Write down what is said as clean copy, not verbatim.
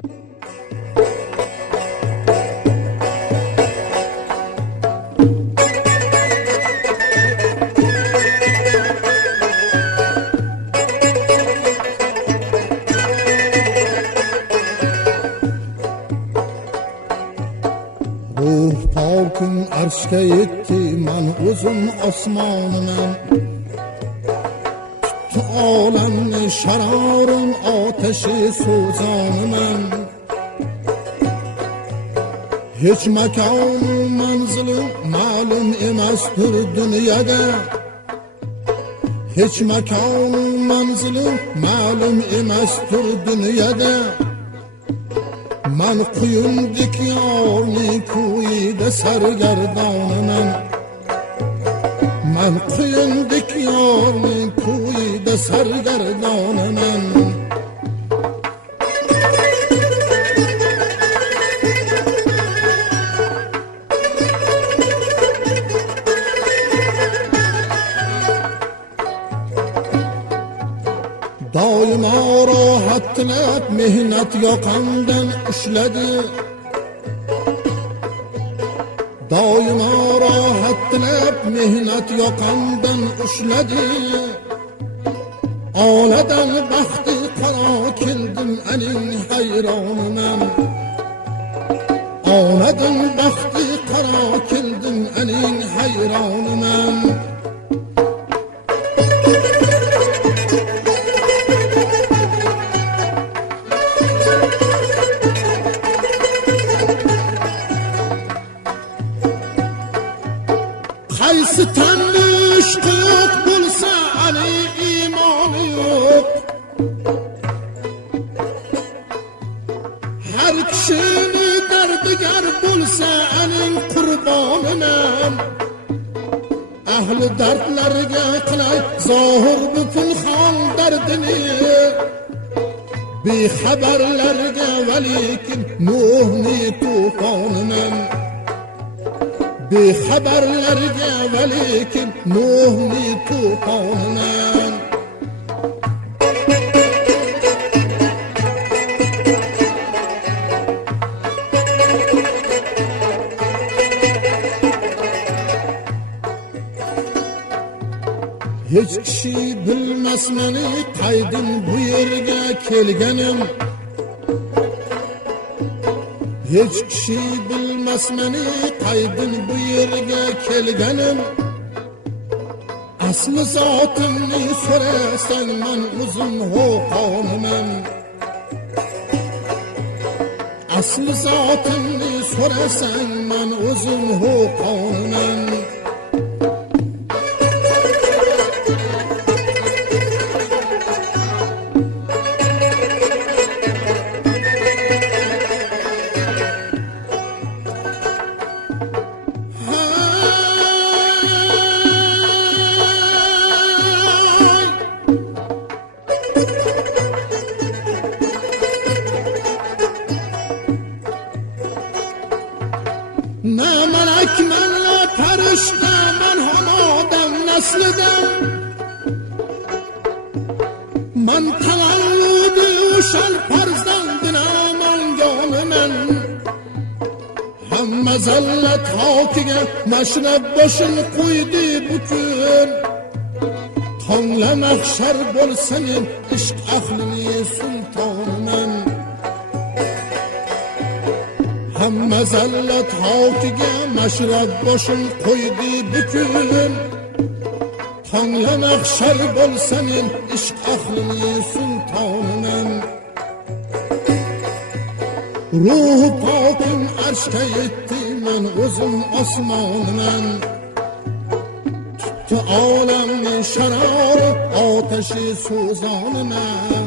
Ruh pokim arshga yetdi, man o'zim osmoniman. Tutdi olamni sharorim, otashi so'zoniman. Hech makon manzilim ma'lum emasdir dunyoda. Hech makon manzilim ma'lum emasdir dunyoda. Man quyundik yorni ko'yida sargardonaman. Man quyundik yorni ko'yida sargardonaman. Doimo rohat tilab mehnat yoqamdan ushladi. Doimo rohat tilab mehnat yoqamdan ushladi. Oladan baxti qaro keldim aning hayroniman. Oladan baxti qaro keldim aning hayroniman. Qaysi tanli ishqi yo'q bo'lsa, ani iymoni yo'q. Har kishini dardigar bo'lsa, aning qurboniman. Ahli dardlarga qilay zohir butun hol dardini. Bexabarlarga valikin Nuhni to'foniman. Bexabarlarga valikin Nuhni to'foniman. Hech kishi bilmas meni qaydim bu yerga kelganim. Hech kishi bilmas meni qaydim bu yerga kelganim. Asli zotimni so'rasang men o'zim xo'qoniman. Asli zotimni so'rasang men o'zim xo'qoniman. Ne melek men la perişte, men ham odam naslidan. Men tavalludi o'shal farzandina mangoniman. Hamma zallat hokiga mashrab boshim qo'ydi butun. Tongla mahshar bo'lsanim ishq ahli sultoniman. Hamma zallat hokiga mashrab boshim qo'ydi butun. Tongla mahshar bo'lsanim ishq ahli sultoniman. Ruh pokim arshga yetdi, men o'zim osmoniman. Tutdi olamni sharor, otashi so'zoniman.